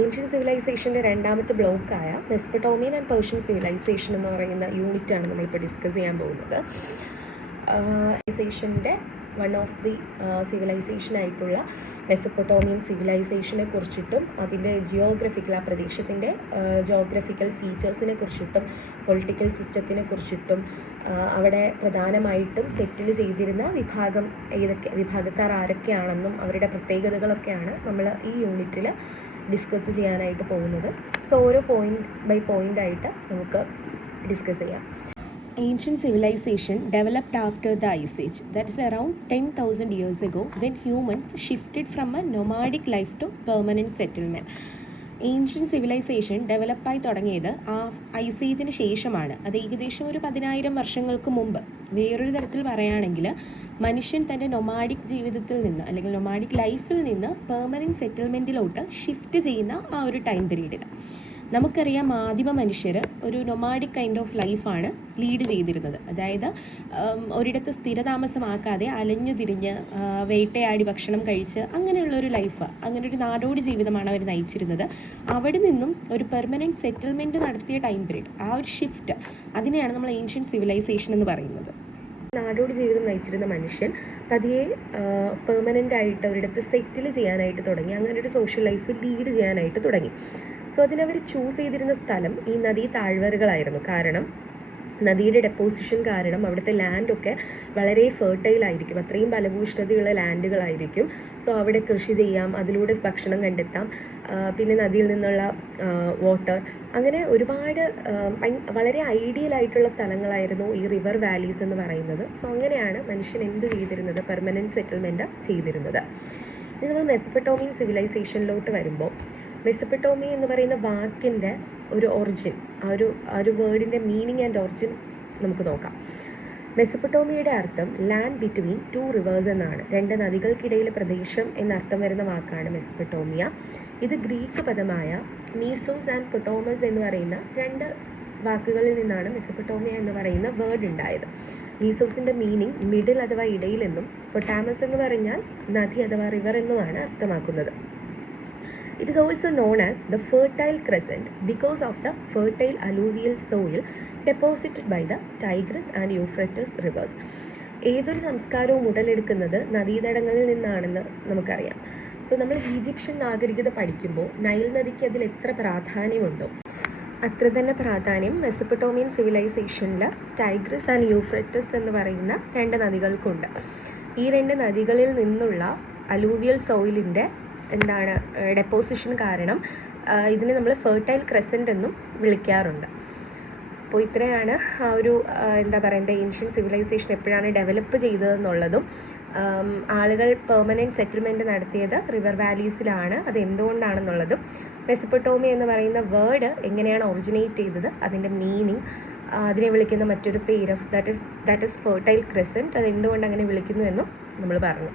Ancient സിവിലൈസേഷൻ്റെ രണ്ടാമത്തെ ബ്ലോക്കായ മെസ്പൊട്ടോമിയൻ and Persian civilisation എന്ന് പറയുന്ന യൂണിറ്റാണ് നമ്മളിപ്പോൾ ഡിസ്കസ് ചെയ്യാൻ പോകുന്നത്. സിവിലൈസേഷൻ്റെ വൺ ഓഫ് ദി സിവിലൈസേഷനായിട്ടുള്ള മെസ്സപ്പൊട്ടോമിയൻ സിവിലൈസേഷനെ കുറിച്ചിട്ടും അതിൻ്റെ ജിയോഗ്രഫിക്കൽ, ആ പ്രദേശത്തിൻ്റെ ജിയോഗ്രഫിക്കൽ ഫീച്ചേഴ്സിനെ കുറിച്ചിട്ടും പൊളിറ്റിക്കൽ സിസ്റ്റത്തിനെ കുറിച്ചിട്ടും അവിടെ പ്രധാനമായിട്ടും സെറ്റിൽ ചെയ്തിരുന്ന വിഭാഗക്കാർ ആരൊക്കെയാണെന്നും അവരുടെ പ്രത്യേകതകളൊക്കെയാണ് നമ്മൾ ഈ യൂണിറ്റിൽ ഡിസ്കസ് ചെയ്യാനായിട്ട് പോകുന്നത്. സോ ഓരോ പോയിൻ്റ് ബൈ പോയിൻ്റ് ആയിട്ട് നമുക്ക് ഡിസ്കസ് ചെയ്യാം. Ancient civilization developed after the Ice Age, that is around 10,000 years ago, when humans shifted from a nomadic life to permanent settlement. Ancient civilisation ഡെവലപ്പായി തുടങ്ങിയത് ആ ഐസ് ഏജിന് ശേഷമാണ്. അത് ഏകദേശം ഒരു 10,000 വർഷങ്ങൾക്ക് മുമ്പ്. വേറൊരു തരത്തിൽ പറയുകയാണെങ്കിൽ മനുഷ്യൻ തൻ്റെ നൊമാഡിക് ജീവിതത്തിൽ നിന്ന് അല്ലെങ്കിൽ നൊമാഡിക് ലൈഫിൽ നിന്ന് പെർമനൻറ്റ് സെറ്റിൽമെൻറ്റിലോട്ട് ഷിഫ്റ്റ് ചെയ്യുന്ന ആ ഒരു ടൈം പീരീഡിൽ നമുക്കറിയാം ആദിമ മനുഷ്യർ ഒരു നൊമാഡിക് കൈൻഡ് ഓഫ് ലൈഫാണ് ലീഡ് ചെയ്തിരുന്നത്. അതായത് ഒരിടത്ത് സ്ഥിരതാമസമാക്കാതെ അലഞ്ഞു തിരിഞ്ഞ് വേട്ടയാടി ഭക്ഷണം കഴിച്ച് അങ്ങനെയുള്ളൊരു ലൈഫ്, അങ്ങനെ ഒരു നാടോടി ജീവിതമാണ് അവർ നയിച്ചിരുന്നത്. അവിടെ നിന്നും ഒരു പെർമനൻറ്റ് സെറ്റിൽമെൻറ്റ് നടത്തിയ ടൈം പീരീഡ്, ആ ഒരു ഷിഫ്റ്റ്, അതിനെയാണ് നമ്മൾ ഏൻഷ്യൻ സിവിലൈസേഷൻ എന്ന് പറയുന്നത്. നാടോടി ജീവിതം നയിച്ചിരുന്ന മനുഷ്യൻ പതിയെ പെർമനൻ്റ് ആയിട്ട് ഒരിടത്ത് സെറ്റിൽ ചെയ്യാനായിട്ട് തുടങ്ങി. അങ്ങനെ ഒരു സോഷ്യൽ ലൈഫ് ലീഡ് ചെയ്യാനായിട്ട് തുടങ്ങി. സോ അതിനവർ ചൂസ് ചെയ്തിരുന്ന സ്ഥലം ഈ നദീ താഴ്വരകളായിരുന്നു. കാരണം നദിയുടെ ഡെപ്പോസിഷൻ കാരണം അവിടുത്തെ ലാൻഡൊക്കെ വളരെ ഫെർട്ടൈലായിരിക്കും, അത്രയും ഫലഭൂയിഷ്ഠതയുള്ള ലാൻഡുകളായിരിക്കും. സോ അവിടെ കൃഷി ചെയ്യാം, അതിലൂടെ ഭക്ഷണം കണ്ടെത്താം, പിന്നെ നദിയിൽ നിന്നുള്ള വാട്ടർ, അങ്ങനെ ഒരുപാട് വളരെ ഐഡിയൽ ആയിട്ടുള്ള സ്ഥലങ്ങളായിരുന്നു ഈ റിവർ വാലീസ് എന്ന് പറയുന്നത്. സോ അങ്ങനെയാണ് മനുഷ്യൻ എന്ത് ചെയ്തിരുന്നത്, പെർമനൻറ്റ് സെറ്റിൽമെൻറ്റ് ചെയ്തിരുന്നത്. ഇനി നമ്മൾ മെസ്സപ്പൊട്ടോമിയൻ സിവിലൈസേഷനിലോട്ട് വരുമ്പോൾ, മെസ്സപ്പൊട്ടോമിയ എന്ന് പറയുന്ന വാക്കിൻ്റെ ഒരു ഒറിജിൻ, ആ ഒരു വേർഡിൻ്റെ മീനിങ് ആൻഡ് ഒറിജിൻ നമുക്ക് നോക്കാം. മെസ്സപ്പൊട്ടോമിയയുടെ അർത്ഥം ലാൻഡ് ബിറ്റ്വീൻ 2 rivers എന്നാണ്. 2 നദികൾക്കിടയിലെ പ്രദേശം എന്നർത്ഥം വരുന്ന വാക്കാണ് മെസ്സപ്പൊട്ടോമിയ. ഇത് ഗ്രീക്ക് പദമായ മീസോസ് ആൻഡ് പൊട്ടോമസ് എന്ന് പറയുന്ന 2 വാക്കുകളിൽ നിന്നാണ് മെസ്സപ്പൊട്ടോമിയ എന്ന് പറയുന്ന വേർഡ് ഉണ്ടായത്. മീസോസിൻ്റെ മീനിങ് മിഡിൽ അഥവാ ഇടയിലെന്നും പൊട്ടാമസ് എന്ന് പറഞ്ഞാൽ നദി അഥവാ റിവർ എന്നുമാണ് അർത്ഥമാക്കുന്നത്. It is also known as the Fertile Crescent because of the fertile alluvial soil deposited by the Tigris and Euphrates rivers. ഏതൊരു സംസ്കാരവും ഉടലെടുക്കുന്നത് നദീതടങ്ങളിൽ നിന്നാണെന്ന് നമുക്കറിയാം. സോ നമ്മൾ ഈജിപ്ഷ്യൻ നാഗരികത പഠിക്കുമ്പോൾ നൈൽ നദിക്ക് അതിൽ എത്ര പ്രാധാന്യമുണ്ടോ അത്ര തന്നെ പ്രാധാന്യം മെസ്സപ്പൊട്ടോമിയൻ സിവിലൈസേഷനിൽ ടൈഗ്രിസ് ആൻഡ് യൂഫ്രട്ടസ് എന്ന് പറയുന്ന 2 നദികൾക്കുണ്ട്. ഈ 2 നദികളിൽ നിന്നുള്ള അലൂവിയൽ സോയിലിൻ്റെ ഡെപ്പോസിഷൻ കാരണം ഇതിനെ നമ്മൾ ഫെർട്ടൈൽ ക്രെസൻറ്റ് എന്നും വിളിക്കാറുണ്ട്. അപ്പോൾ ഇത്രയാണ് ആ ഒരു ഏൻഷ്യൻ സിവിലൈസേഷൻ എപ്പോഴാണ് ഡെവലപ്പ് ചെയ്തതെന്നുള്ളതും ആളുകൾ പെർമനൻറ്റ് സെറ്റിൽമെൻറ്റ് നടത്തിയത് റിവർ വാലീസിലാണ്, അത് എന്തുകൊണ്ടാണെന്നുള്ളതും മെസ്സപ്പൊട്ടോമിയ എന്ന് പറയുന്ന വേർഡ് എങ്ങനെയാണ് ഒറിജിനേറ്റ് ചെയ്തത്, അതിൻ്റെ മീനിങ്, അതിനെ വിളിക്കുന്ന മറ്റൊരു പേര് ദാറ്റ് ഇസ് ഫെർട്ടൈൽ ക്രെസൻറ്റ്, അത് എന്തുകൊണ്ട് അങ്ങനെ വിളിക്കുന്നു എന്നും നമ്മൾ പറഞ്ഞു.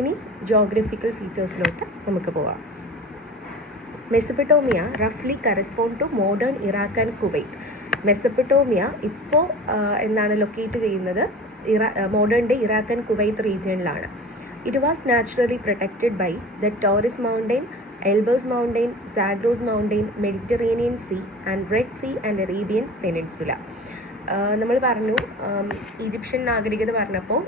ഇനി ജോഗ്രഫിക്കൽ ഫീച്ചേഴ്സിലോട്ട് നമുക്ക് പോവാം. മെസ്സപ്പൊട്ടോമിയ റഫ്ലി correspond to modern Iraq and Kuwait. Mesopotamia ഇപ്പോൾ ലൊക്കേറ്റ് ചെയ്യുന്നത് modern day Iraq and Kuwait റീജിയനിലാണ്. It was naturally protected by the Taurus mountain, Elburz mountain, Zagros mountain, Mediterranean Sea and Red Sea and Arabian peninsula. നമ്മൾ പറഞ്ഞു Egyptian നാഗരികത പറഞ്ഞപ്പോൾ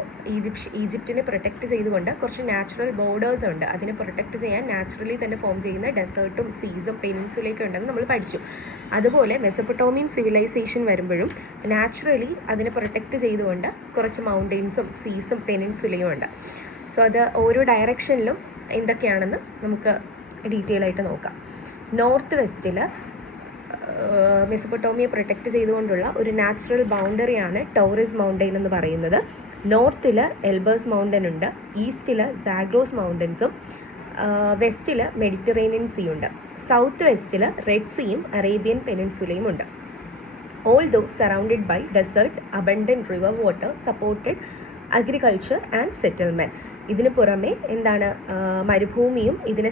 ഈജിപ്റ്റിനെ protect ചെയ്തുകൊണ്ട് കുറച്ച് natural borders ഉണ്ട്. അതിനെ പ്രൊട്ടക്റ്റ് ചെയ്യാൻ നാച്ചുറലി തന്നെ ഫോം ചെയ്യുന്ന ഡെസേർട്ടും സീസും പെനിൻസുലയൊക്കെ ഉണ്ടെന്ന് നമ്മൾ പഠിച്ചു. അതുപോലെ മെസ്സപ്പൊട്ടോമിയൻ സിവിലൈസേഷൻ വരുമ്പോഴും നാച്ചുറലി അതിനെ പ്രൊട്ടക്റ്റ് ചെയ്തുകൊണ്ട് കുറച്ച് മൗണ്ടെയിൻസും സീസും പെനിൻസുലയും ഉണ്ട്. സോ അത് ഓരോ ഡയറക്ഷനിലും എന്തൊക്കെയാണെന്ന് നമുക്ക് ഡീറ്റെയിൽ ആയിട്ട് നോക്കാം. നോർത്ത് വെസ്റ്റിൽ മെസ്സപ്പൊട്ടോമിയ പ്രൊട്ടക്റ്റ് ചെയ്തുകൊണ്ടുള്ള ഒരു നാച്ചുറൽ ബൗണ്ടറിയാണ് ടോറസ് മൗണ്ടെയിൻ എന്ന് പറയുന്നത്. നോർത്തിൽ എൽബേഴ്സ് മൗണ്ടൻ ഉണ്ട്, ഈസ്റ്റിൽ സാഗ്രോസ് മൗണ്ടൻസും, വെസ്റ്റിൽ മെഡിറ്ററേനിയൻ സീ ഉണ്ട്, സൗത്ത് വെസ്റ്റിൽ റെഡ് സീയും അറേബ്യൻ പെനിൻസുലയും ഉണ്ട്. Although surrounded by desert, abundant river water, supported agriculture and settlement. ഇതിന് പുറമെ മരുഭൂമിയും ഇതിനെ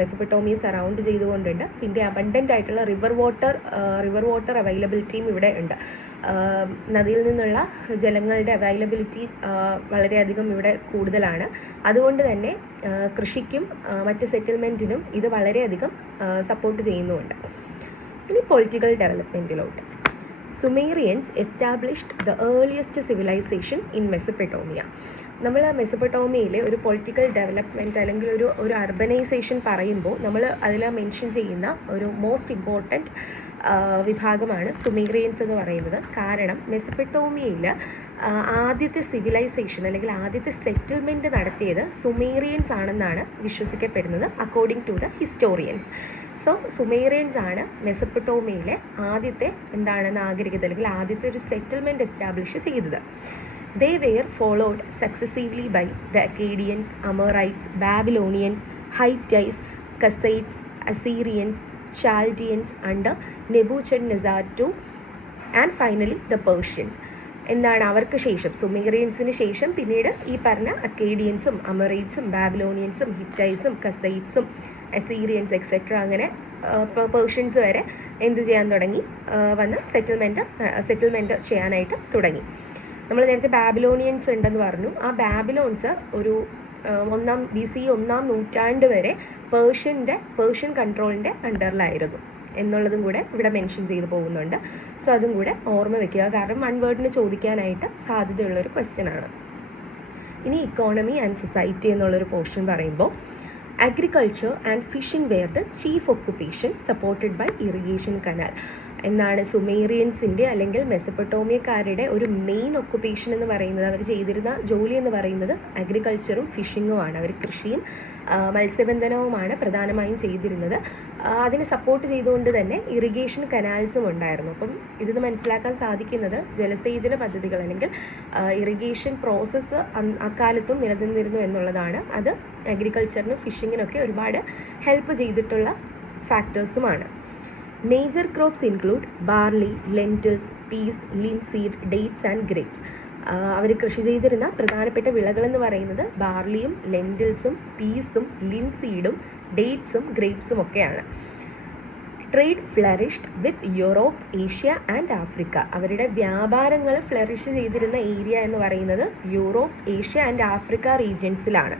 മെസ്സപ്പൊട്ടോമിയെ സറൗണ്ട് ചെയ്തുകൊണ്ടുണ്ട്. പിന്നെ അബണ്ടൻ്റ് ആയിട്ടുള്ള റിവർ വാട്ടർ അവൈലബിലിറ്റിയും ഇവിടെ ഉണ്ട്. നദിയിൽ നിന്നുള്ള ജലങ്ങളുടെ അവൈലബിലിറ്റി വളരെയധികം ഇവിടെ കൂടുതലാണ്. അതുകൊണ്ട് തന്നെ കൃഷിക്കും മറ്റ് സെറ്റിൽമെൻറ്റിനും ഇത് വളരെയധികം സപ്പോർട്ട് ചെയ്യുന്നുമുണ്ട്. ഇനി പൊളിറ്റിക്കൽ ഡെവലപ്മെൻറ്റിലോട്ട്. Sumerians established the earliest civilisation in Mesopotamia. നമ്മൾ മെസപ്പൊട്ടോമിയയിലെ ഒരു പൊളിറ്റിക്കൽ ഡെവലപ്മെൻറ്റ് അല്ലെങ്കിൽ ഒരു അർബനൈസേഷൻ പറയുമ്പോൾ നമ്മൾ അതിൽ മെൻഷൻ ചെയ്യുന്ന ഒരു മോസ്റ്റ് ഇമ്പോർട്ടൻറ്റ് വിഭാഗമാണ് സുമേറിയൻസ് എന്ന് പറയുന്നത്. കാരണം മെസപ്പൊട്ടോമിയയിൽ ആദ്യത്തെ സിവിലൈസേഷൻ അല്ലെങ്കിൽ ആദ്യത്തെ സെറ്റിൽമെൻറ്റ് നടത്തിയത് സുമേറിയൻസ് ആണെന്നാണ് വിശ്വസിക്കപ്പെടുന്നത് according to the historians. So Sumerians ആണ് മെസപ്പൊട്ടോമിയയിലെ ആദ്യത്തെ നാഗരികത അല്ലെങ്കിൽ ആദ്യത്തെ ഒരു സെറ്റിൽമെൻറ്റ് എസ്റ്റാബ്ലിഷ് ചെയ്തത്. They were followed successively by the Akkadians, Amorites, Babylonians, Hittites, Kassites, Assyrians, Chaldeans under Nebuchadnezzar II, and finally the Persians. അവർക്ക് ശേഷം സുമേറിയൻസിന് ശേഷം പിന്നീട് ഈ പറഞ്ഞ അക്കേഡിയൻസും അമറൈറ്റ്സും ബാബിലോണിയൻസും ഹിറ്റൈസും കസൈറ്റ്സും അസീറിയൻസ് എക്സെട്ര അങ്ങനെ പേർഷ്യൻസ് വരെ എന്ത് ചെയ്യാൻ തുടങ്ങി, വന്ന് സെറ്റിൽമെൻറ്റ് ചെയ്യാനായിട്ട് തുടങ്ങി. നമ്മൾ നേരത്തെ ബാബിലോണിയൻസ് ഉണ്ടെന്ന് പറഞ്ഞു. ആ ബാബിലോൺസ് ഒരു BC 1 നൂറ്റാണ്ട് വരെ പേർഷ്യൻ കൺട്രോളിൻ്റെ അണ്ടറിലായിരുന്നു എന്നുള്ളതും കൂടെ ഇവിടെ മെൻഷൻ ചെയ്ത് പോകുന്നുണ്ട്. സോ അതും കൂടെ ഓർമ്മ വെക്കുക, കാരണം 1 വേർഡിന് ചോദിക്കാനായിട്ട് സാധ്യതയുള്ളൊരു ക്വസ്റ്റ്യനാണ്. ഇനി ഇക്കോണമി ആൻഡ് സൊസൈറ്റി എന്നുള്ളൊരു പോർഷൻ പറയുമ്പോൾ agriculture and fishing were the chief occupation supported by irrigation canal. സുമേറിയൻസിൻ്റെ അല്ലെങ്കിൽ മെസപ്പൊട്ടോമിയക്കാരുടെ ഒരു മെയിൻ ഒക്കുപ്പേഷൻ എന്ന് പറയുന്നത്, അവർ ചെയ്തിരുന്ന ജോലി എന്ന് പറയുന്നത് അഗ്രികൾച്ചറും ഫിഷിങ്ങുമാണ്. അവർ കൃഷിയും മത്സ്യബന്ധനവുമാണ് പ്രധാനമായും ചെയ്തിരുന്നത്. അതിനെ സപ്പോർട്ട് ചെയ്തുകൊണ്ട് തന്നെ ഇറിഗേഷൻ കനാൽസും ഉണ്ടായിരുന്നു. അപ്പം ഇതിന് മനസ്സിലാക്കാൻ സാധിക്കുന്നത് ജലസേചന പദ്ധതികൾ അല്ലെങ്കിൽ ഇറിഗേഷൻ പ്രോസസ്സ് അക്കാലത്തും നിലനിന്നിരുന്നു എന്നുള്ളതാണ്. അത് അഗ്രികൾച്ചറിനും ഫിഷിങ്ങിനൊക്കെ ഒരുപാട് ഹെൽപ്പ് ചെയ്തിട്ടുള്ള ഫാക്ടേഴ്സുമാണ്. Major crops include barley, lentils, peas, linseed, dates and grapes. അവർ കൃഷി ചെയ്തിരുന്ന പ്രധാനപ്പെട്ട വിളകളെന്ന് പറയുന്നത് ബാർലിയും ലെൻറ്റിൽസും പീസും ലിൻസീഡും ഡേറ്റ്സും ഗ്രേപ്സും ഒക്കെയാണ്. Trade flourished with Europe, Asia and Africa. അവരുടെ വ്യാപാരങ്ങൾ ഫ്ലറിഷ് ചെയ്തിരുന്ന ഏരിയ എന്ന് പറയുന്നത് യൂറോപ്പ്, ഏഷ്യ ആൻഡ് ആഫ്രിക്ക റീജിയൻസിലാണ്.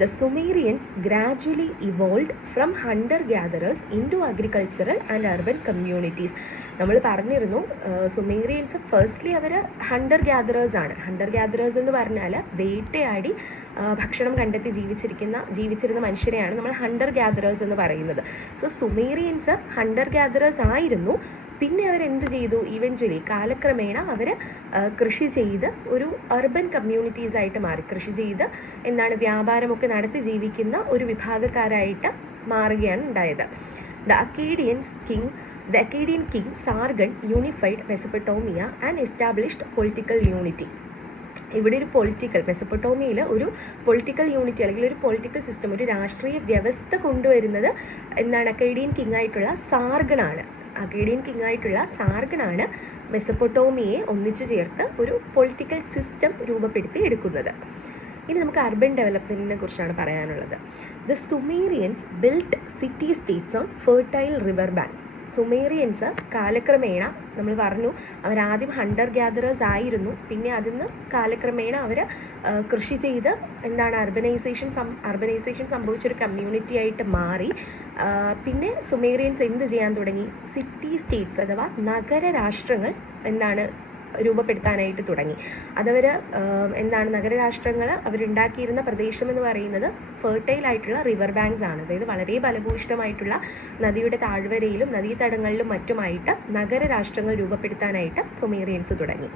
The Sumerians gradually evolved from hunter-gatherers into agricultural and urban communities. നമ്മൾ പറഞ്ഞിരുന്നു സുമേറിയൻസ് ഫസ്റ്റ്ലി അവർ ഹണ്ടർ ഗ്യാദറേഴ്സ് ആണ്. ഹണ്ടർ ഗ്യാദറേഴ്സ് എന്ന് പറഞ്ഞാൽ വേട്ടയാടി ഭക്ഷണം കണ്ടെത്തി ജീവിച്ചിരുന്ന മനുഷ്യരെയാണ് നമ്മൾ ഹണ്ടർ ഗ്യാദറേഴ്സ് എന്ന് പറയുന്നത്. സോ സുമേറിയൻസ് ഹണ്ടർ ഗ്യാദറേഴ്സ് ആയിരുന്നു. പിന്നെ അവരെന്ത് ചെയ്തു, ഇവഞ്ച്വലി കാലക്രമേണ അവർ കൃഷി ചെയ്ത് ഒരു അർബൻ കമ്മ്യൂണിറ്റീസായിട്ട് മാറി. കൃഷി ചെയ്ത് വ്യാപാരമൊക്കെ നടത്തി ജീവിക്കുന്ന ഒരു വിഭാഗക്കാരായിട്ട് മാറുകയാണ് ഉണ്ടായത്. The Akkadian king Sargon unified Mesopotamia and established political unity. ഇവിടെ ഒരു മെസപ്പൊട്ടോമിയയിൽ ഒരു പൊളിറ്റിക്കൽ യൂണിറ്റി അല്ലെങ്കിൽ ഒരു പൊളിറ്റിക്കൽ സിസ്റ്റം, ഒരു രാഷ്ട്രീയ വ്യവസ്ഥ കൊണ്ടുവരുന്നത് അക്കേഡിയൻ കിങ് ആയിട്ടുള്ള സാർഗനാണ് മെസപ്പൊട്ടോമിയയെ ഒന്നിച്ചു ചേർത്ത് ഒരു പൊളിറ്റിക്കൽ സിസ്റ്റം രൂപപ്പെടുത്തി എടുക്കുന്നത്. ഇനി നമുക്ക് അർബൻ ഡെവലപ്മെൻറ്റിനെ കുറിച്ചാണ് പറയാനുള്ളത്. The സുമേറിയൻസ് built city States on fertile river banks. സുമേറിയൻസ് കാലക്രമേണ നമ്മൾ പറഞ്ഞു അവരാദ്യം ഹണ്ടർ ഗ്യാദറേഴ്സ് ആയിരുന്നു. പിന്നെ അതിൽ നിന്ന് കാലക്രമേണ അവർ കൃഷി ചെയ്ത് അർബനൈസേഷൻ സംഭവിച്ചൊരു കമ്മ്യൂണിറ്റി ആയിട്ട് മാറി. പിന്നെ സുമേറിയൻസ് എന്ത് ചെയ്യാൻ തുടങ്ങി, സിറ്റി സ്റ്റേറ്റ്സ് അഥവാ നഗരരാഷ്ട്രങ്ങൾ രൂപപ്പെടുത്താനായിട്ട് തുടങ്ങി. അതവർ നഗരരാഷ്ട്രങ്ങൾ അവരുണ്ടാക്കിയിരുന്ന പ്രദേശം എന്ന് പറയുന്നത് ഫെർട്ടൈൽ ആയിട്ടുള്ള റിവർ ബാങ്ക്സ് ആണ്. അതായത് വളരെ ഫലഭൂയിഷ്ഠമായിട്ടുള്ള നദിയുടെ താഴ്വരയിലും നദീതടങ്ങളിലും മറ്റുമായിട്ട് നഗരരാഷ്ട്രങ്ങൾ രൂപപ്പെടുത്താനായിട്ട് സുമേറിയൻസ് തുടങ്ങി.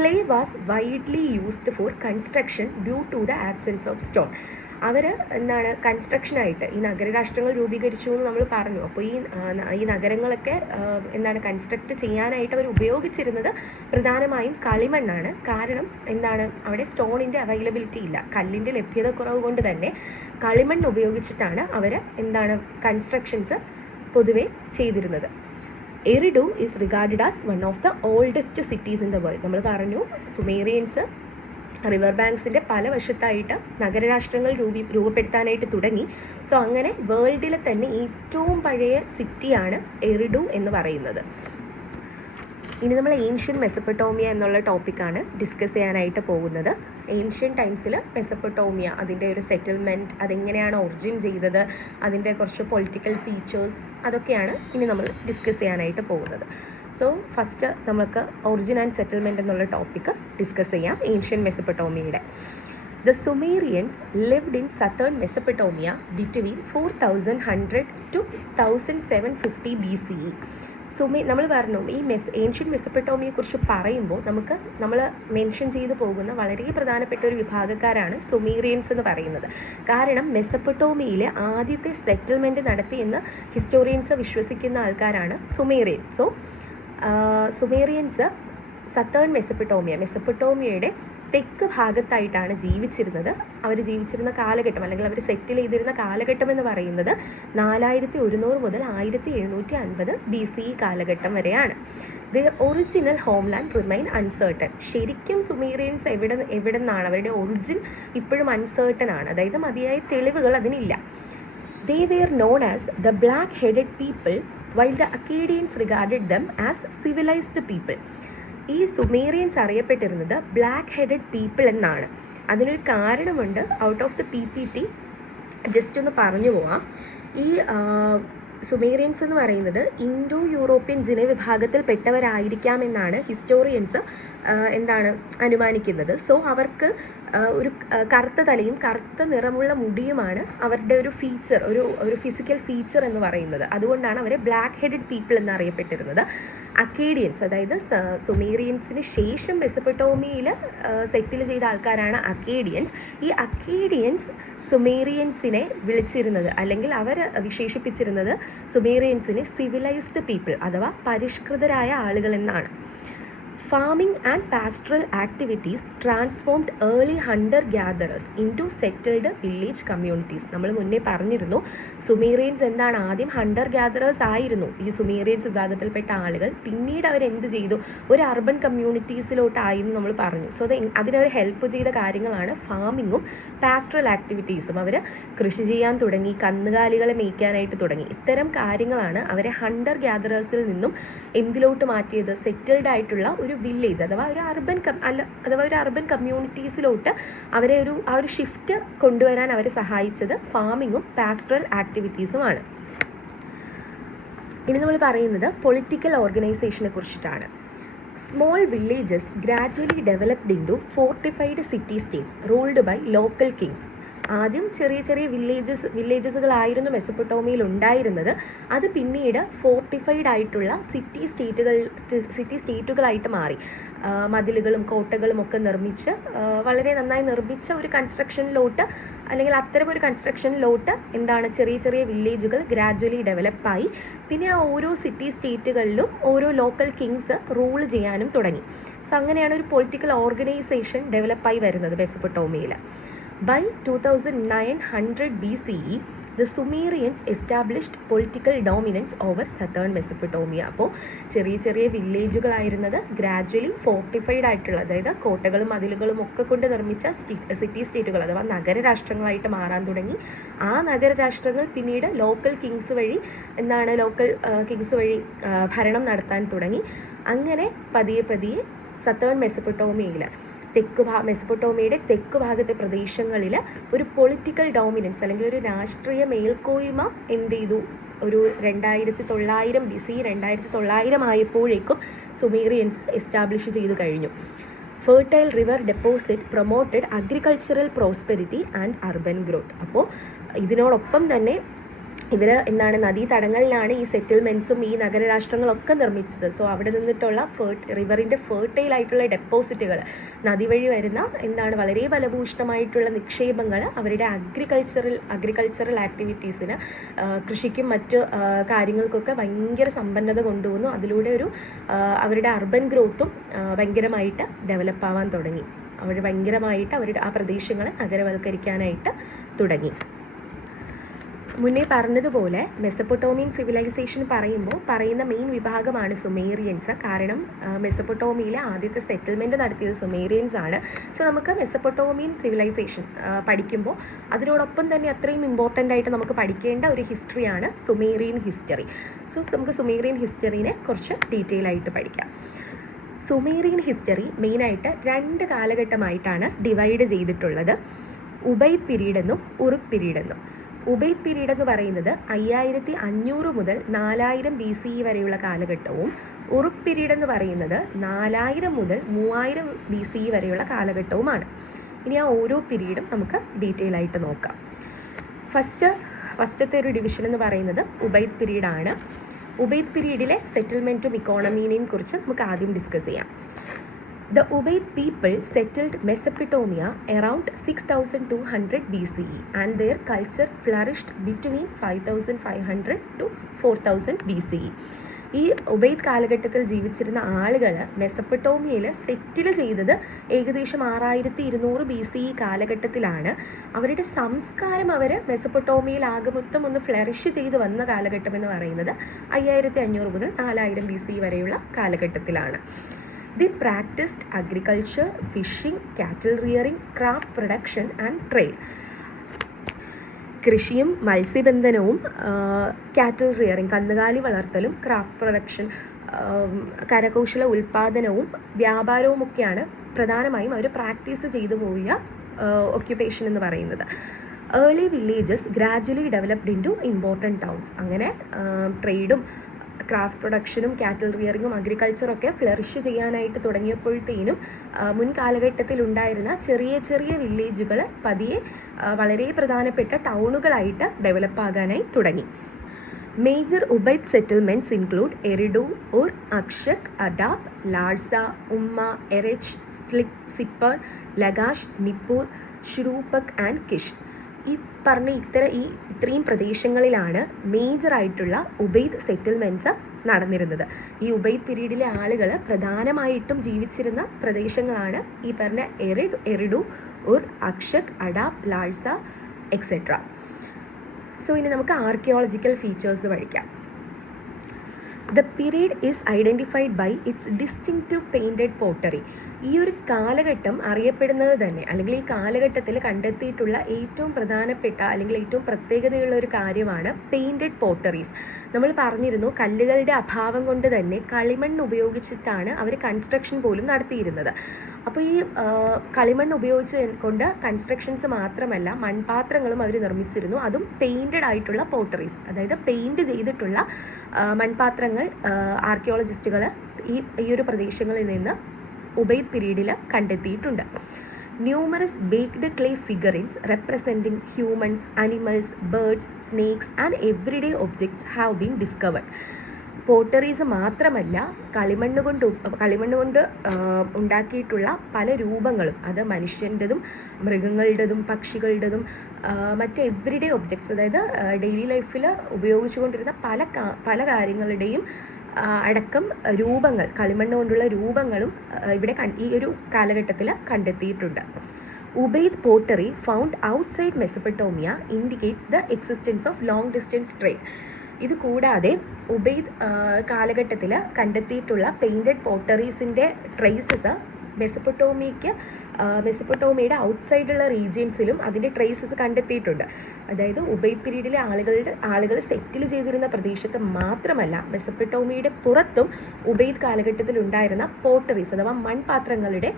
Clay was widely used for construction due to the absence of stone. അവർ കൺസ്ട്രക്ഷനായിട്ട് ഈ നഗരരാഷ്ട്രങ്ങൾ രൂപീകരിച്ചു എന്ന് നമ്മൾ പറഞ്ഞു. അപ്പോൾ ഈ നഗരങ്ങളൊക്കെ കൺസ്ട്രക്ട് ചെയ്യാനായിട്ട് അവർ ഉപയോഗിച്ചിരുന്നത് പ്രധാനമായും കളിമണ്ണാണ്. കാരണം അവിടെ സ്റ്റോണിൻ്റെ അവൈലബിലിറ്റി ഇല്ല, കല്ലിൻ്റെ ലഭ്യത കുറവ് കൊണ്ട് തന്നെ കളിമണ്ണ് ഉപയോഗിച്ചിട്ടാണ് അവർ കൺസ്ട്രക്ഷൻസ് പൊതുവെ ചെയ്തിരുന്നത്. Eridu is regarded as one of the oldest cities in the world. നമ്മൾ പറഞ്ഞു സുമേറിയൻസ് റിവർ ബാങ്ക്സിൻ്റെ പല വശത്തായിട്ട് നഗരരാഷ്ട്രങ്ങൾ രൂപപ്പെടുത്താനായിട്ട് തുടങ്ങി. സോ അങ്ങനെ വേൾഡിലെ തന്നെ ഏറ്റവും പഴയ സിറ്റിയാണ് എറിഡു എന്ന് പറയുന്നത്. ഇനി നമ്മൾ ഏൻഷ്യൻ മെസപ്പൊട്ടോമിയ എന്നുള്ള ടോപ്പിക്കാണ് ഡിസ്കസ് ചെയ്യാനായിട്ട് പോകുന്നത്. ഏൻഷ്യൻ ടൈംസിൽ മെസപ്പൊട്ടോമിയ, അതിൻ്റെ ഒരു സെറ്റിൽമെൻറ്റ്, അതെങ്ങനെയാണ് ഒറിജിൻ ചെയ്തത്, അതിൻ്റെ കുറച്ച് പൊളിറ്റിക്കൽ ഫീച്ചേഴ്സ്, അതൊക്കെയാണ് ഇനി നമ്മൾ ഡിസ്കസ് ചെയ്യാനായിട്ട് പോകുന്നത്. സോ ഫസ്റ്റ് നമുക്ക് ഒറിജിൻ ആൻഡ് സെറ്റിൽമെൻറ്റ് എന്നുള്ള ടോപ്പിക്ക് ഡിസ്കസ് ചെയ്യാം. ഏൻഷ്യൻ മെസപ്പൊട്ടോമിയയുടെ The Sumerians lived in southern Mesopotamia between 4100 to 1750 BCE. നമ്മൾ പറഞ്ഞു ഈ ഏൻഷ്യൻ മെസപ്പൊട്ടോമിയയെക്കുറിച്ച് പറയുമ്പോൾ നമ്മൾ മെൻഷൻ ചെയ്തു പോകുന്ന വളരെ പ്രധാനപ്പെട്ട ഒരു വിഭാഗക്കാരാണ് സുമേറിയൻസ് എന്ന് പറയുന്നത്. കാരണം മെസപ്പൊട്ടോമിയയിലെ ആദ്യത്തെ സെറ്റിൽമെൻറ്റ് നടത്തിയെന്ന് ഹിസ്റ്റോറിയൻസ് വിശ്വസിക്കുന്ന ആൾക്കാരാണ് സുമേറിയൻസ്. സോ സുമേറിയൻസ് സത്തേൺ മെസപ്പൊട്ടോമിയയുടെ തെക്ക് ഭാഗത്തായിട്ടാണ് ജീവിച്ചിരുന്നത്. അവർ ജീവിച്ചിരുന്ന കാലഘട്ടം, അല്ലെങ്കിൽ അവർ സെറ്റിൽ ചെയ്തിരുന്ന കാലഘട്ടം എന്ന് പറയുന്നത് 4100 മുതൽ 1750 BCE കാലഘട്ടം വരെയാണ്. There original homeland remain Un Certain. ശരിക്കും സുമേറിയൻസ് എവിടെ നിന്നാണ്, അവരുടെ ഒറിജിൻ ഇപ്പോഴും അൺസേർട്ടൺ ആണ്, അതായത് മതിയായ തെളിവുകൾ അതിനില്ല. They were known as the black-headed people, while the Akkadians regarded them as civilized people. ഈ സുമേറിയൻസ് അറിയപ്പെട്ടിരുന്നത് ബ്ലാക്ക് ഹെഡഡ് പീപ്പിൾ എന്നാണ്. അതിനൊരു കാരണമുണ്ട്. Out of the PPT just ഒന്ന് പറഞ്ഞു പോവാം. ഈ സുമേറിയൻസ് എന്ന് പറയുന്നത് ഇൻഡോ യൂറോപ്യൻ ജനവിഭാഗത്തിൽ പെട്ടവരായിരിക്കാമെന്നാണ് ഹിസ്റ്റോറിയൻസ് അനുമാനിക്കുന്നത്. സോ അവർക്ക് ഒരു കറുത്ത തലയും കറുത്ത നിറമുള്ള മുടിയുമാണ് അവരുടെ ഒരു ഫീച്ചർ, ഒരു ഫിസിക്കൽ ഫീച്ചർ എന്ന് പറയുന്നത്. അതുകൊണ്ടാണ് അവരെ ബ്ലാക്ക് ഹെഡഡ് പീപ്പിൾ എന്നറിയപ്പെട്ടിരുന്നത്. അക്കേഡിയൻസ്, അതായത് സുമേറിയൻസിന് ശേഷം മെസപ്പൊട്ടോമിയയിൽ സെറ്റിൽ ചെയ്ത ആൾക്കാരാണ് അക്കേഡിയൻസ്. ഈ അക്കേഡിയൻസ് സുമേറിയൻസിനെ വിളിച്ചിരുന്നത്, അല്ലെങ്കിൽ അവർ വിശേഷിപ്പിച്ചിരുന്നത് സുമേറിയൻസിനെ സിവിലൈസ്ഡ് പീപ്പിൾ അഥവാ പരിഷ്കൃതരായ ആളുകൾ എന്നാണ്. Farming and pastoral activities transformed early Hunter gatherers into settled village communities. നമ്മൾ മുന്നേ പറഞ്ഞിരുന്നു സുമേറിയൻസ് ആദ്യം ഹണ്ടർ ഗ്യാദറേഴ്സ് ആയിരുന്നു ഈ സുമേറിയൻസ് വിഭാഗത്തിൽപ്പെട്ട ആളുകൾ. പിന്നീട് അവരെന്ത് ചെയ്തു, ഒരു അർബൻ കമ്മ്യൂണിറ്റീസിലോട്ടായിരുന്നു നമ്മൾ പറഞ്ഞു. സോ അതിനവർ ഹെൽപ്പ് ചെയ്ത കാര്യങ്ങളാണ് ഫാമിങ്ങും പാസ്റ്ററൽ ആക്ടിവിറ്റീസും. അവർ കൃഷി ചെയ്യാൻ തുടങ്ങി, കന്നുകാലികളെ മേയ്ക്കാനായിട്ട് തുടങ്ങി. ഇത്തരം കാര്യങ്ങളാണ് അവരെ ഹണ്ടർ ഗ്യാദറേഴ്സിൽ നിന്നും എന്തിലോട്ട് മാറ്റിയത്, സെറ്റിൽഡ് ആയിട്ടുള്ള ഒരു വില്ലേജ് അഥവാ ഒരു അർബൻ കമ്മ്യൂണിറ്റീസിലോട്ട് അവരെ ആ ഒരു ഷിഫ്റ്റ് കൊണ്ടുവരാൻ അവരെ സഹായിച്ചത് ഫാമിങ്ങും പാസ്റ്ററൽ ആക്ടിവിറ്റീസുമാണ്. ഇനി നമ്മൾ പറയുന്നത് പൊളിറ്റിക്കൽ ഓർഗനൈസേഷനെ കുറിച്ചിട്ടാണ്. Small villages gradually developed into fortified city states ruled by local kings. ആദ്യം ചെറിയ ചെറിയ വില്ലേജസുകളായിരുന്നു മെസപ്പൊട്ടോമിയയിൽ ഉണ്ടായിരുന്നത്. അത് പിന്നീട് ഫോർട്ടിഫൈഡ് ആയിട്ടുള്ള സിറ്റി സ്റ്റേറ്റുകളായിട്ട് മാറി. മതിലുകളും കോട്ടകളും ഒക്കെ നിർമ്മിച്ച് വളരെ നന്നായി നിർമ്മിച്ച ഒരു കൺസ്ട്രക്ഷനിലോട്ട്, അല്ലെങ്കിൽ അത്തരം ഒരു കൺസ്ട്രക്ഷനിലോട്ട് ചെറിയ ചെറിയ വില്ലേജുകൾ ഗ്രാജുവലി ഡെവലപ്പായി. പിന്നെ ആ ഓരോ സിറ്റി സ്റ്റേറ്റുകളിലും ഓരോ ലോക്കൽ കിങ്സ് റൂൾ ചെയ്യാനും തുടങ്ങി. സോ അങ്ങനെയാണ് ഒരു പൊളിറ്റിക്കൽ ഓർഗനൈസേഷൻ ഡെവലപ്പായി വരുന്നത് മെസപ്പൊട്ടോമിയയിൽ. By 2900 BCE, the Sumerians established political dominance over southern Mesopotamia. അപ്പോൾ ചെറിയ ചെറിയ വില്ലേജുകളായിരുന്നത് ഗ്രാജുവലി ഫോർട്ടിഫൈഡ് ആയിട്ടുള്ള, അതായത് കോട്ടകളും മതിലുകളും ഒക്കെ കൊണ്ട് നിർമ്മിച്ച സിറ്റി സ്റ്റേറ്റുകൾ അഥവാ നഗരരാഷ്ട്രങ്ങളായിട്ട് മാറാൻ തുടങ്ങി. ആ നഗരരാഷ്ട്രങ്ങൾ പിന്നീട് ലോക്കൽ കിങ്സ് വഴി ഭരണം നടത്താൻ തുടങ്ങി. അങ്ങനെ പതിയെ സത്തേൺ മെസപ്പൊട്ടോമിയയിൽ മെസപ്പൊട്ടോമിയയുടെ തെക്ക് ഭാഗത്തെ പ്രദേശങ്ങളിൽ ഒരു പൊളിറ്റിക്കൽ ഡോമിനൻസ്, അല്ലെങ്കിൽ ഒരു രാഷ്ട്രീയ മേൽക്കോയ്മ എന്ത് ചെയ്തു, ഒരു 2900 BCE 2900 ആയപ്പോഴേക്കും സുമേറിയൻസ് എസ്റ്റാബ്ലിഷ് ചെയ്തു കഴിഞ്ഞു. Fertile river deposit promoted agricultural prosperity and urban growth. അപ്പോൾ ഇതിനോടൊപ്പം തന്നെ ഇവർ നദീതടങ്ങളിലാണ് ഈ സെറ്റിൽമെൻറ്റ്സും ഈ നഗരരാഷ്ട്രങ്ങളൊക്കെ നിർമ്മിച്ചത്. സോ അവിടെ നിന്നിട്ടുള്ള റിവറിൻ്റെ ഫെർട്ടൈൽ ആയിട്ടുള്ള ഡെപ്പോസിറ്റുകൾ, നദി വഴി വരുന്ന വളരെ ഫലഭൂയിഷ്ഠമായിട്ടുള്ള നിക്ഷേപങ്ങൾ അവരുടെ അഗ്രികൾച്ചറൽ ആക്ടിവിറ്റീസിന്, കൃഷിക്കും മറ്റ് കാര്യങ്ങൾക്കൊക്കെ ഭയങ്കര സമ്പന്നത കൊണ്ടുവന്നു. അതിലൂടെ അവരുടെ അർബൻ ഗ്രോത്തും ഭയങ്കരമായിട്ട് ഡെവലപ്പാവാൻ തുടങ്ങി. അവരുടെ ആ പ്രദേശങ്ങളെ നഗരവൽക്കരിക്കാനായിട്ട് തുടങ്ങി. മുന്നേ പറഞ്ഞതുപോലെ മെസപ്പൊട്ടോമിയൻ സിവിലൈസേഷൻ പറയുന്ന മെയിൻ വിഭാഗമാണ് സുമേറിയൻസ്. കാരണം മെസപ്പൊട്ടോമിയയിലെ ആദ്യത്തെ സെറ്റിൽമെൻറ്റ് നടത്തിയത് സുമേറിയൻസ് ആണ്. സോ നമുക്ക് മെസപ്പൊട്ടോമിയൻ സിവിലൈസേഷൻ പഠിക്കുമ്പോൾ അതിനോടൊപ്പം തന്നെ അത്രയും ഇമ്പോർട്ടൻ്റ് ആയിട്ട് നമുക്ക് പഠിക്കേണ്ട ഒരു ഹിസ്റ്ററിയാണ് സുമേറിയൻ ഹിസ്റ്ററി. സോ നമുക്ക് സുമേറിയൻ ഹിസ്റ്ററിനെ കുറച്ച് ഡീറ്റെയിൽ ആയിട്ട് പഠിക്കാം. സുമേറിയൻ ഹിസ്റ്ററി മെയിനായിട്ട് 2 കാലഘട്ടമായിട്ടാണ് ഡിവൈഡ് ചെയ്തിട്ടുള്ളത്. ഉബൈദ് പീരീഡ് എന്നും ഉറുക് പീരീഡ് എന്നും. ഉബൈദ് പീരീഡ് എന്ന് പറയുന്നത് 5500 മുതൽ 4000 BCE വരെയുള്ള കാലഘട്ടവും ഉറുക് പീരീഡ് എന്ന് പറയുന്നത് 4000 മുതൽ 3000 BCE വരെയുള്ള കാലഘട്ടവുമാണ്. ഇനി ആ ഓരോ പീരീഡും നമുക്ക് ഡീറ്റെയിൽ ആയിട്ട് നോക്കാം. ഫസ്റ്റത്തെ ഒരു ഡിവിഷൻ എന്ന് പറയുന്നത് ഉബൈദ് പീരീഡാണ്. ഉബൈദ് പീരീഡിലെ സെറ്റിൽമെൻറ്റും ഇക്കോണമീനെയും കുറിച്ച് നമുക്ക് ആദ്യം ഡിസ്കസ് ചെയ്യാം. The Ubaid people settled Mesopotamia around 6200 BCE and their culture flourished between 5500 to 4000 BCE. ഈ ഉബൈദ് കാലഘട്ടത്തിൽ ജീവിച്ചിരുന്ന ആളുകൾ മെസപ്പൊട്ടോമിയയിൽ സെറ്റിൽ ചെയ്തത് ഏകദേശം 6200 BCE കാലഘട്ടത്തിലാണ്. അവരുടെ സംസ്കാരം മെസപ്പൊട്ടോമിയയിൽ ആകമൊത്തം ഒന്ന് ഫ്ലറിഷ് ചെയ്ത് വന്ന കാലഘട്ടം എന്ന് പറയുന്നത് 5500 മുതൽ 4000 BCE വരെയുള്ള കാലഘട്ടത്തിലാണ്. They practiced agriculture, fishing, cattle rearing, craft production and trade. കൃഷിയും മത്സ്യബന്ധനവും കാറ്റിൽ റിയറിങ് കന്നുകാലി വളർത്തലും ക്രാഫ്റ്റ് പ്രൊഡക്ഷൻ കരകൗശല ഉൽപ്പാദനവും വ്യാപാരവുമൊക്കെയാണ് പ്രധാനമായും അവർ പ്രാക്ടീസ് ചെയ്തു പോയ ഒക്യുപ്പേഷൻ എന്ന് പറയുന്നത്. Early villages gradually developed in to important towns. അങ്ങനെ ട്രേഡും ക്രാഫ്റ്റ് പ്രൊഡക്ഷനും കാറ്റിൽ റിയറിങ്ങും അഗ്രികൾച്ചറൊക്കെ ഫ്ലറിഷ് ചെയ്യാനായിട്ട് തുടങ്ങിയപ്പോഴത്തേനും മുൻ കാലഘട്ടത്തിൽ ഉണ്ടായിരുന്ന ചെറിയ ചെറിയ വില്ലേജുകൾ പതിയെ വളരെ പ്രധാനപ്പെട്ട ടൗണുകളായിട്ട് ഡെവലപ്പ് ആകാനായി തുടങ്ങി. Major Ubaid settlements include Eridu, Ur, Akshak, Adab, Larsa, Umma, Erech, Sippar, Lagash, Nippur, Shuruppak and Kish. ഈ പറഞ്ഞ ഇത്രയും പ്രദേശങ്ങളിലാണ് മേജറായിട്ടുള്ള ഉബൈദ് സെറ്റിൽമെൻറ്റ്സ് നടന്നിരുന്നത്. ഈ ഉബൈദ് പീരീഡിലെ ആളുകൾ പ്രധാനമായിട്ടും ജീവിച്ചിരുന്ന പ്രദേശങ്ങളാണ് ഈ പറഞ്ഞ എറിഡു, Ur, Akshak, Adab, ലാർസ etcetera. So ഇനി നമുക്ക് ആർക്കിയോളജിക്കൽ ഫീച്ചേഴ്സ് പഠിക്കാം. The period is identified by its distinctive painted pottery. ഈ ഒരു കാലഘട്ടം അറിയപ്പെടുന്നത് തന്നെ, അല്ലെങ്കിൽ ഈ കാലഘട്ടത്തിൽ കണ്ടെത്തിയിട്ടുള്ള ഏറ്റവും പ്രധാനപ്പെട്ട അല്ലെങ്കിൽ ഏറ്റവും പ്രത്യേകതയുള്ള ഒരു കാര്യമാണ് പെയിൻറ്റഡ് പോട്ടറീസ്. നമ്മൾ പറഞ്ഞിരുന്നു, കല്ലുകളുടെ അഭാവം കൊണ്ട് തന്നെ കളിമണ്ണ് ഉപയോഗിച്ചിട്ടാണ് അവർ കൺസ്ട്രക്ഷൻ പോലും നടത്തിയിരുന്നത്. അപ്പോൾ ഈ കളിമണ്ണ് കൊണ്ട് കൺസ്ട്രക്ഷൻസ് മാത്രമല്ല മൺപാത്രങ്ങളും അവർ നിർമ്മിച്ചിരുന്നു. അതും പെയിൻറ്റഡ് ആയിട്ടുള്ള പോട്ടറീസ്, അതായത് പെയിൻറ്റ് ചെയ്തിട്ടുള്ള മൺപാത്രങ്ങൾ ആർക്കിയോളജിസ്റ്റുകൾ ഈ ഒരു പ്രദേശങ്ങളിൽ നിന്ന് ഉബൈദ് പീരീഡിൽ കണ്ടെത്തിയിട്ടുണ്ട്. Numerous baked clay figurines representing humans, animals, birds, snakes and everyday objects have been discovered. Potteries മാത്രമല്ല, കളിമണ്ണ് കൊണ്ട് ഉണ്ടാക്കിയിട്ടുള്ള പല രൂപങ്ങളും, അത് മനുഷ്യൻ്റെതും മൃഗങ്ങളുടേതും പക്ഷികളുടേതും മറ്റ് എവറിഡേ ഒബ്ജക്ട്സ്, അതായത് ഡെയിലി ലൈഫിൽ ഉപയോഗിച്ചുകൊണ്ടിരുന്ന പല കാര്യങ്ങളുടെയും അടക്കം രൂപങ്ങൾ, കളിമണ്ണ് കൊണ്ടുള്ള രൂപങ്ങളും ഇവിടെ ഈ ഒരു കാലഘട്ടത്തിൽ കണ്ടെത്തിയിട്ടുണ്ട്. Ubaid pottery found outside Mesopotamia indicates the existence of long distance trade. ഇത് കൂടാതെ ഉബൈദ് കാലഘട്ടത്തിൽ കണ്ടെത്തിയിട്ടുള്ള പെയിൻറ്റഡ് പോട്ടറീസിൻ്റെ ട്രേസസ് മെസപ്പൊട്ടോമിയയുടെ ഔട്ട്സൈഡുള്ള റീജിയൻസിലും അതിൻ്റെ ട്രേസസ് കണ്ടെത്തിയിട്ടുണ്ട്. അതായത് ഉബൈദ് പീരീഡിലെ ആളുകൾ സെറ്റിൽ ചെയ്തിരുന്ന പ്രദേശത്ത് മാത്രമല്ല, മെസപ്പൊട്ടോമിയയുടെ പുറത്തും ഉബൈദ് കാലഘട്ടത്തിൽ ഉണ്ടായിരുന്ന പോട്ടറീസ് അഥവാ മൺപാത്രങ്ങളുടെ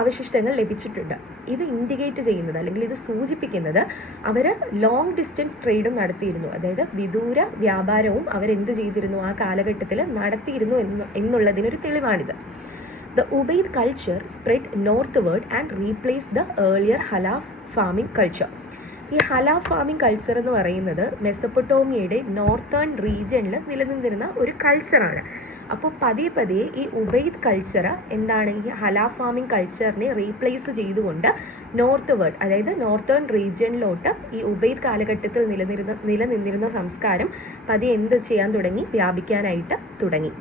അവശിഷ്ടങ്ങൾ ലഭിച്ചിട്ടുണ്ട്. ഇത് ഇൻഡിക്കേറ്റ് ചെയ്യുന്നത്, അല്ലെങ്കിൽ ഇത് സൂചിപ്പിക്കുന്നത്, അവർ ലോങ് ഡിസ്റ്റൻസ് ട്രേഡും നടത്തിയിരുന്നു. അതായത് വിദൂര വ്യാപാരവും അവരെന്ത് ചെയ്തിരുന്നു, ആ കാലഘട്ടത്തിൽ നടത്തിയിരുന്നു എന്നുള്ളതിനൊരു തെളിവാണിത്. The Ubaid culture spread northward and replaced the earlier Halaf farming culture. ഈ ഹലാഫ് ഫാമിംഗ് കൾച്ചർ എന്ന് പറയുന്നത് മെസപ്പൊട്ടോമിയയുടെ നോർത്തേൺ റീജിയനിൽ നിലനിന്നിരുന്ന ഒരു കൾച്ചറാണ്. അപ്പോൾ പതിയെ ഈ ഉബൈദ് കൾച്ചർ എന്താണ്, ഈ ഹലാഫ് ഫാമിംഗ് കൾച്ചറിനെ റീപ്ലേസ് ചെയ്തുകൊണ്ട് നോർത്ത് വേർഡ്, അതായത് നോർത്തേൺ റീജിയനിലോട്ട് ഈ ഉബൈദ് കാലഘട്ടത്തിൽ നിലനിന്നിരുന്ന സംസ്കാരം പതിയെ എന്ത് ചെയ്യാൻ തുടങ്ങി, വ്യാപിക്കാനായിട്ട് തുടങ്ങി.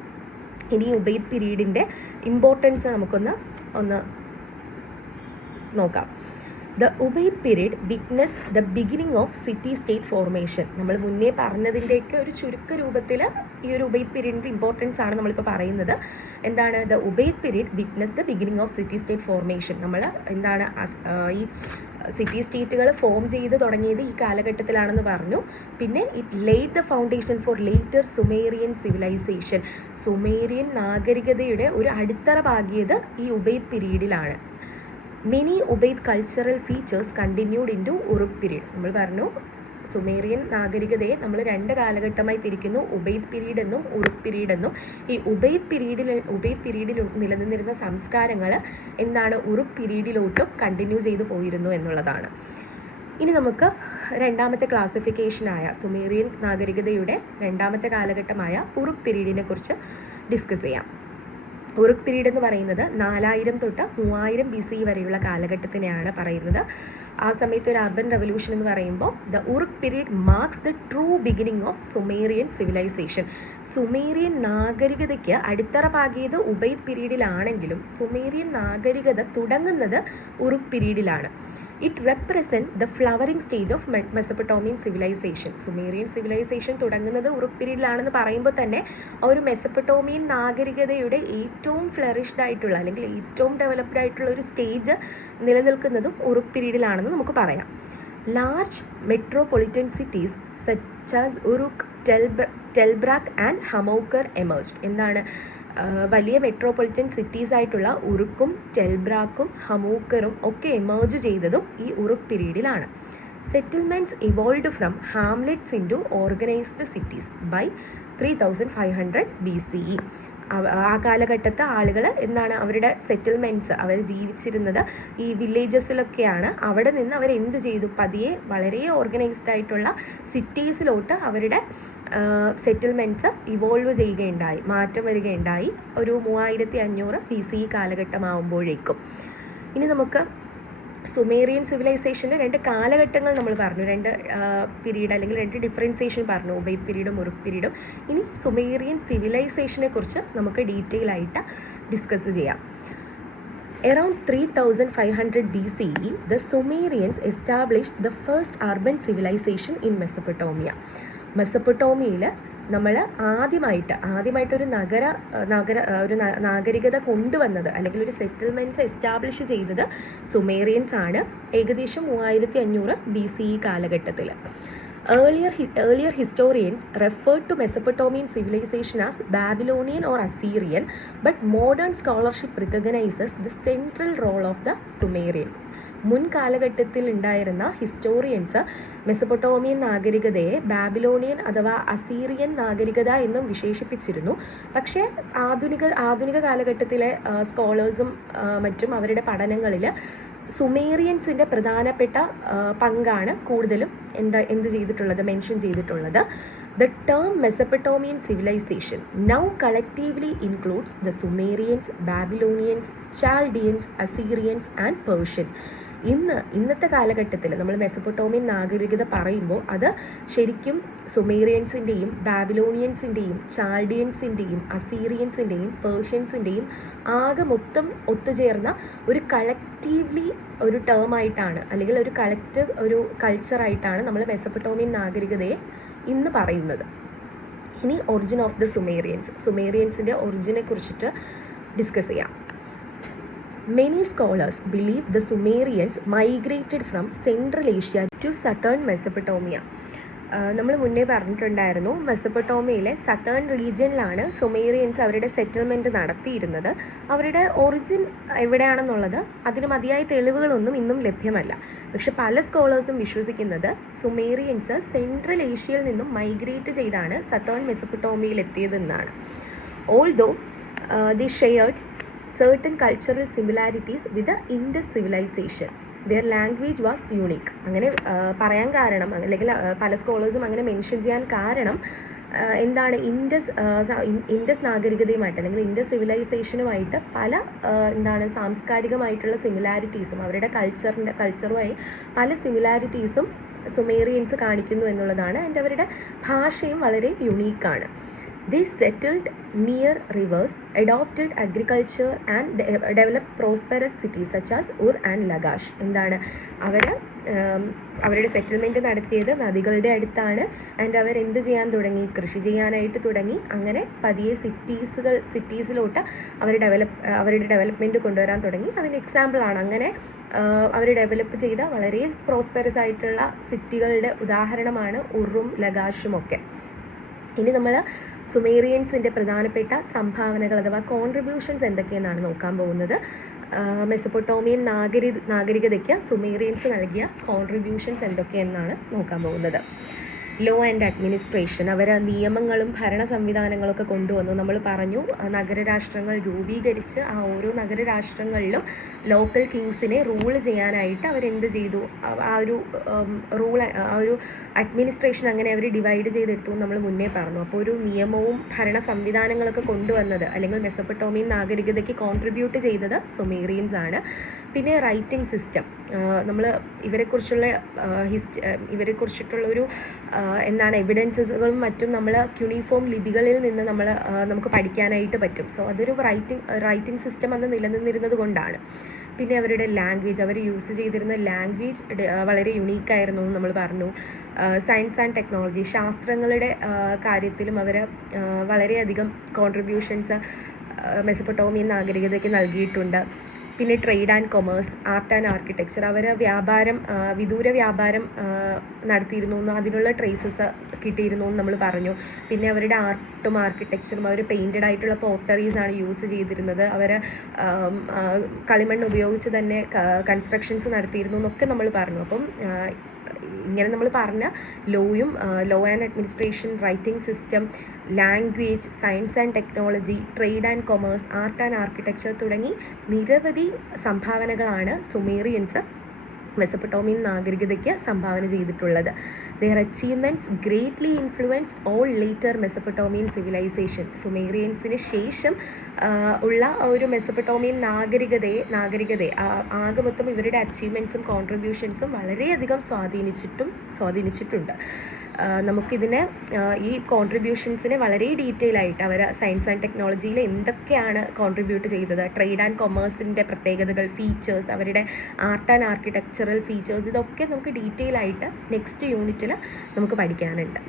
ഇനി ഉബൈദ് പീരീഡിൻ്റെ ഇമ്പോർട്ടൻസ് നമുക്കൊന്ന് നോക്കാം. The Ubaid period witness the beginning of city state formation. നമ്മൾ മുന്നേ പറഞ്ഞതിൻ്റെയൊക്കെ ഒരു ചുരുക്ക രൂപത്തിൽ ഈ ഒരു ഉബൈദ് പീരീഡിൻ്റെ ഇമ്പോർട്ടൻസ് ആണ് നമ്മളിപ്പോൾ പറയുന്നത്. എന്താണ് the Ubaid period witness the beginning of city state formation. നമ്മൾ എന്താണ് ഈ സിറ്റി സ്റ്റേറ്റുകൾ ഫോം ചെയ്ത് തുടങ്ങിയത് ഈ കാലഘട്ടത്തിലാണെന്ന് പറഞ്ഞു. പിന്നെ it laid the foundation for later Sumerian civilisation. Sumerian നാഗരികതയുടെ ഒരു അടിത്തറ പാകിയത് ഈ ഉബൈദ് പീരീഡിലാണ്. Many Ubaid cultural features continued into Uruk period. നമ്മൾ പറഞ്ഞു സുമേറിയൻ നാഗരികതയെ നമ്മൾ രണ്ട് കാലഘട്ടമായി തിരിക്കുന്നു, ഉബൈദ് പീരീഡ് എന്നും ഉറുക് പീരീഡ് എന്നും. ഈ ഉബൈദ് പീരീഡിൽ നിലനിന്നിരുന്ന സംസ്കാരങ്ങൾ എന്താണ് ഉറുക് പീരീഡിലോട്ടും കണ്ടിന്യൂ ചെയ്തു പോയിരുന്നു എന്നുള്ളതാണ്. ഇനി നമുക്ക് രണ്ടാമത്തെ ക്ലാസിഫിക്കേഷനായ സുമേറിയൻ നാഗരികതയുടെ രണ്ടാമത്തെ കാലഘട്ടമായ ഉറുക് പീരീഡിനെ കുറിച്ച് ഡിസ്കസ് ചെയ്യാം. ഉറുക് പീരീഡ് എന്ന് പറയുന്നത് 4000 തൊട്ട് 3000 BC വരെയുള്ള കാലഘട്ടത്തിനെയാണ് പറയുന്നത്. ആ സമയത്ത് ഒരു അർബൻ റെവല്യൂഷൻ എന്ന് പറയുമ്പോൾ the Uruk period marks the true beginning of Sumerian civilisation. Sumerian നാഗരികതയ്ക്ക് അടിത്തറ പാകിയത് ഉബൈദ് പീരീഡിലാണെങ്കിലും സുമേറിയൻ നാഗരികത തുടങ്ങുന്നത് ഉറുക് പീരീഡിലാണ്. It represent the flowering stage of Mesopotamian civilisation. Sumerian civilisation തുടങ്ങുന്നത് ഉറുക് പീരീഡിലാണെന്ന് പറയുമ്പോൾ തന്നെ ഒരു മെസപ്പൊട്ടോമിയൻ നാഗരികതയുടെ ഏറ്റവും ഫ്ലറിഷ്ഡ് ആയിട്ടുള്ള അല്ലെങ്കിൽ ഏറ്റവും ഡെവലപ്ഡ് ആയിട്ടുള്ള ഒരു സ്റ്റേജ് നിലനിൽക്കുന്നതും ഉറുക് പീരീഡിലാണെന്ന് നമുക്ക് പറയാം. Large metropolitan cities such as Uruk, Tell Brak and Hamoukar emerged. എന്താണ് വലിയ മെട്രോപൊളിറ്റൻ സിറ്റീസ് ആയിട്ടുള്ള ഉറുക്കും ടെൽബ്രാക്കും ഹമൂക്കറും ഒക്കെ എമേർജ് ചെയ്തതും ഈ ഉറുക് പീരീഡിലാണ്. Settlements evolved from hamlets into organised cities by 3500 BCE. ആ കാലഘട്ടത്തെ ആളുകൾ എന്താണ് അവരുടെ സെറ്റിൽമെൻറ്റ്സ്, അവർ ജീവിച്ചിരുന്നത് ഈ വില്ലേജസിലൊക്കെയാണ്. അവിടെ നിന്ന് അവർ എന്ത് ചെയ്തു, പതിയെ വളരെ ഓർഗനൈസ്ഡ് ആയിട്ടുള്ള സിറ്റീസിലോട്ട് അവരുടെ സെറ്റിൽമെൻറ്റ്സ് ഇവോൾവ് ചെയ്യുകയുണ്ടായി, മാറ്റം വരികയുണ്ടായി ഒരു 3500 BCE കാലഘട്ടമാകുമ്പോഴേക്കും. ഇനി നമുക്ക് സുമേറിയൻ സിവിലൈസേഷൻ്റെ രണ്ട് കാലഘട്ടങ്ങൾ നമ്മൾ പറഞ്ഞു, രണ്ട് പീരീഡ് അല്ലെങ്കിൽ രണ്ട് ഡിഫറൻസിയേഷൻ പറഞ്ഞു, ഉബൈദ് പീരീഡും ഉറുക് പീരീഡും. ഇനി സുമേറിയൻ സിവിലൈസേഷനെ കുറിച്ച് നമുക്ക് ഡീറ്റെയിൽ ആയിട്ട് ഡിസ്കസ് ചെയ്യാം. Around 3500 BCE, the Sumerians established the first urban civilization in Mesopotamia. മെസപ്പൊട്ടോമിയയിൽ നമ്മൾ ആദ്യമായിട്ടൊരു നാഗരികത കൊണ്ടുവന്നത് അല്ലെങ്കിൽ ഒരു സെറ്റിൽമെൻറ്റ്സ് എസ്റ്റാബ്ലിഷ് ചെയ്തത് സുമേറിയൻസ് ആണ്, ഏകദേശം 3500 BCE കാലഘട്ടത്തിൽ. Earlier historians referred to Mesopotamian civilization as Babylonian or Assyrian, but modern scholarship recognizes the central role of the Sumerians. മുൻ കാലഘട്ടത്തിൽ ഉണ്ടായിരുന്ന ഹിസ്റ്റോറിയൻസ് മെസപ്പൊട്ടോമിയൻ നാഗരികതയെ ബാബിലോണിയൻ അഥവാ അസീറിയൻ നാഗരികത എന്നും വിശേഷിപ്പിച്ചിരുന്നു. പക്ഷേ ആധുനിക കാലഘട്ടത്തിലെ സ്കോളേഴ്സും മറ്റും അവരുടെ പഠനങ്ങളിൽ സുമേറിയൻസിൻ്റെ പ്രധാനപ്പെട്ട പങ്കാണ് കൂടുതലും മെൻഷൻ ചെയ്തിട്ടുള്ളത്. The term Mesopotamian civilization now collectively includes the Sumerians, Babylonians, Chaldeans, Assyrians and Persians. ഇന്നത്തെ കാലഘട്ടത്തിൽ നമ്മൾ മെസപ്പൊട്ടോമിയൻ നാഗരികത പറയുമ്പോൾ അത് ശരിക്കും സുമേറിയൻസിൻ്റെയും ബാബിലോണിയൻസിൻ്റെയും ചാൾഡിയൻസിൻ്റെയും അസീറിയൻസിൻ്റെയും പേർഷ്യൻസിൻ്റെയും ആകെ മൊത്തം ഒത്തുചേർന്ന ഒരു കളക്റ്റീവ്ലി ഒരു ടേമായിട്ടാണ് അല്ലെങ്കിൽ ഒരു കളക്റ്റീവ് ഒരു കൾച്ചറായിട്ടാണ് നമ്മൾ മെസപ്പൊട്ടോമിയൻ നാഗരികതയെ ഇന്ന് പറയുന്നത്. ഇനി ഒറിജിൻ ഓഫ് ദ സുമേറിയൻസിൻ്റെ ഒറിജിനെ കുറിച്ചിട്ട് ഡിസ്കസ് ചെയ്യാം. Many scholars believe the Sumerians migrated from Central Asia to Southern Mesopotamia. നമ്മൾ മുന്നേ പറഞ്ഞിട്ടുണ്ടായിരുന്നു, മെസപ്പൊട്ടോമിയയിലെ സതേൺ റീജിയനിലാണ് സുമേറിയൻസ് അവരുടെ സെറ്റിൽമെൻറ്റ് നടത്തിയിരുന്നത്. അവരുടെ ഒറിജിൻ എവിടെയാണെന്നുള്ളത് അതിന് മതിയായ തെളിവുകളൊന്നും ഇന്നും ലഭ്യമല്ല. പക്ഷെ പല സ്കോളേഴ്സും വിശ്വസിക്കുന്നത് സുമേറിയൻസ് സെൻട്രൽ ഏഷ്യയിൽ നിന്നും മൈഗ്രേറ്റ് ചെയ്താണ് സതേൺ മെസപ്പൊട്ടോമിയയിൽ എത്തിയതെന്നാണ്. Although the shared certain cultural similarities with the Indus civilization. Their language was unique. അങ്ങനെ പറയാൻ കാരണം അല്ലെങ്കിൽ പല സ്കോളേഴ്സും അങ്ങനെ മെൻഷൻ ചെയ്യാൻ കാരണം എന്താണ്, ഇൻഡസ് നാഗരികതയുമായിട്ട് അല്ലെങ്കിൽ ഇൻഡസ് സിവിലൈസേഷനുമായിട്ട് പല സാംസ്കാരികമായിട്ടുള്ള സിമിലാരിറ്റീസും അവരുടെ കൾച്ചറുമായി പല സിമിലാരിറ്റീസും സുമേറിയൻസ് കാണിക്കുന്നു എന്നുള്ളതാണ്. അവരുടെ ഭാഷയും വളരെ യുണീക്കാണ്. They settled near rivers, adopted agriculture and developed prosperous cities such as Ur and Lagash. എന്താണ് അവർ അവരുടെ സെറ്റിൽമെൻറ്റ് നടത്തിയത് നദികളുടെ അടുത്താണ്. ആൻഡ് അവർ എന്ത് ചെയ്യാൻ തുടങ്ങി? കൃഷി ചെയ്യാനായിട്ട് തുടങ്ങി. അങ്ങനെ പതിയെ സിറ്റീസിലോട്ട് അവരുടെ ഡെവലപ്മെൻറ്റ് കൊണ്ടുവരാൻ തുടങ്ങി. അതിന് എക്സാമ്പിളാണ് അങ്ങനെ അവർ ഡെവലപ്പ് ചെയ്ത വളരെ പ്രോസ്പെറസ് ആയിട്ടുള്ള സിറ്റികളുടെ ഉദാഹരണമാണ് ഉറും ലഗാഷും ഒക്കെ. ഇനി നമ്മൾ സുമേറിയൻസിൻ്റെ പ്രധാനപ്പെട്ട സംഭാവനകൾ അഥവാ കോൺട്രിബ്യൂഷൻസ് എന്തൊക്കെയെന്നാണ് നോക്കാൻ പോകുന്നത്. മെസപ്പൊട്ടോമിയൻ നാഗരികതയ്ക്ക് സുമേറിയൻസ് നൽകിയ കോൺട്രിബ്യൂഷൻസ് എന്തൊക്കെയെന്നാണ് നോക്കാൻ പോകുന്നത്. ലോ ആൻഡ് അഡ്മിനിസ്ട്രേഷൻ, അവർ നിയമങ്ങളും ഭരണ സംവിധാനങ്ങളൊക്കെ കൊണ്ടുവന്നു. നമ്മൾ പറഞ്ഞു നഗരരാഷ്ട്രങ്ങൾ രൂപീകരിച്ച് ആ ഓരോ നഗരരാഷ്ട്രങ്ങളിലും ലോക്കൽ കിങ്സിനെ റൂൾ ചെയ്യാനായിട്ട് അവരെന്ത് ചെയ്തു? ആ ഒരു അഡ്മിനിസ്ട്രേഷൻ അങ്ങനെ അവർ ഡിവൈഡ് ചെയ്തെടുത്തു നമ്മൾ മുന്നേ പറഞ്ഞു. അപ്പോൾ ഒരു നിയമവും ഭരണ സംവിധാനങ്ങളൊക്കെ കൊണ്ടുവന്നത് അല്ലെങ്കിൽ മെസപ്പൊട്ടോമിയൻ നാഗരികതയ്ക്ക് കോൺട്രിബ്യൂട്ട് ചെയ്തത് സുമേറിയൻസ് ആണ്. പിന്നെ റൈറ്റിംഗ് സിസ്റ്റം, നമ്മൾ ഇവരെക്കുറിച്ചിട്ടുള്ളൊരു എവിഡൻസസുകളും മറ്റും നമ്മൾ ക്യൂണിഫോം ലിപികളിൽ നിന്ന് നമുക്ക് പഠിക്കാനായിട്ട് പറ്റും. സോ അതൊരു റൈറ്റിംഗ് സിസ്റ്റം അന്ന് നിലനിന്നിരുന്നത് കൊണ്ടാണ്. പിന്നെ അവരുടെ ലാംഗ്വേജ്, അവർ യൂസ് ചെയ്തിരുന്ന ലാംഗ്വേജ് വളരെ യുണീക്കായിരുന്നു എന്ന് നമ്മൾ പറഞ്ഞു. സയൻസ് ആൻഡ് ടെക്നോളജി, ശാസ്ത്രങ്ങളുടെ കാര്യത്തിലും അവർ വളരെയധികം കോൺട്രിബ്യൂഷൻസ് മെസപ്പൊട്ടോമിയൻ നാഗരികതയ്ക്ക് നൽകിയിട്ടുണ്ട്. പിന്നെ trade and commerce, art and architecture, അവർ വിദൂര വ്യാപാരം നടത്തിയിരുന്നു, അതിനുള്ള ട്രേസസ് കിട്ടിയിരുന്നു എന്ന് നമ്മൾ പറഞ്ഞു. പിന്നെ അവരുടെ ആർട്ടും ആർക്കിടെക്ചറും, അവർ പെയിൻറ്റഡ് ആയിട്ടുള്ള പോട്ടറീസാണ് യൂസ് ചെയ്തിരുന്നത്. അവർ കളിമണ്ണ് ഉപയോഗിച്ച് തന്നെ കൺസ്ട്രക്ഷൻസ് നടത്തിയിരുന്നു എന്നൊക്കെ നമ്മൾ പറഞ്ഞു. അപ്പം ഇങ്ങനെ നമ്മൾ പറഞ്ഞ law and administration, writing system, language, science and technology, trade and commerce, art and architecture തുടങ്ങി നിരവധി സംഭാവനകളാണ് സുമേറിയൻസ് മെസപ്പൊട്ടോമിയൻ നാഗരികതയ്ക്ക് സംഭാവന ചെയ്തിട്ടുള്ളത്. Their achievements greatly influenced all later Mesopotamian civilisation. സുമേറിയൻസിന് ശേഷം ഉള്ള ഒരു മെസപ്പൊട്ടോമിയൻ നാഗരികതയെ ആകെ മൊത്തം ഇവരുടെ അച്ചീവ്മെൻറ്റ്സും കോൺട്രിബ്യൂഷൻസും വളരെയധികം സ്വാധീനിച്ചിട്ടുണ്ട്. നമുക്കിതിനെ ഈ കോൺട്രിബ്യൂഷൻസിനെ വളരെ ഡീറ്റെയിൽ ആയിട്ട് അവർ സയൻസ് ആൻഡ് ടെക്നോളജിയിൽ എന്തൊക്കെയാണ് കോൺട്രിബ്യൂട്ട് ചെയ്തത്, ട്രേഡ് ആൻഡ് കൊമേഴ്സിൻ്റെ പ്രത്യേകതകൾ, ഫീച്ചേഴ്സ്, അവരുടെ ആർട്ട് ആൻഡ് ആർക്കിടെക്ചറൽ ഫീച്ചേഴ്സ്, ഇതൊക്കെ നമുക്ക് ഡീറ്റെയിൽ ആയിട്ട് നെക്സ്റ്റ് യൂണിറ്റിൽ നമുക്ക് പഠിക്കാനുണ്ട്.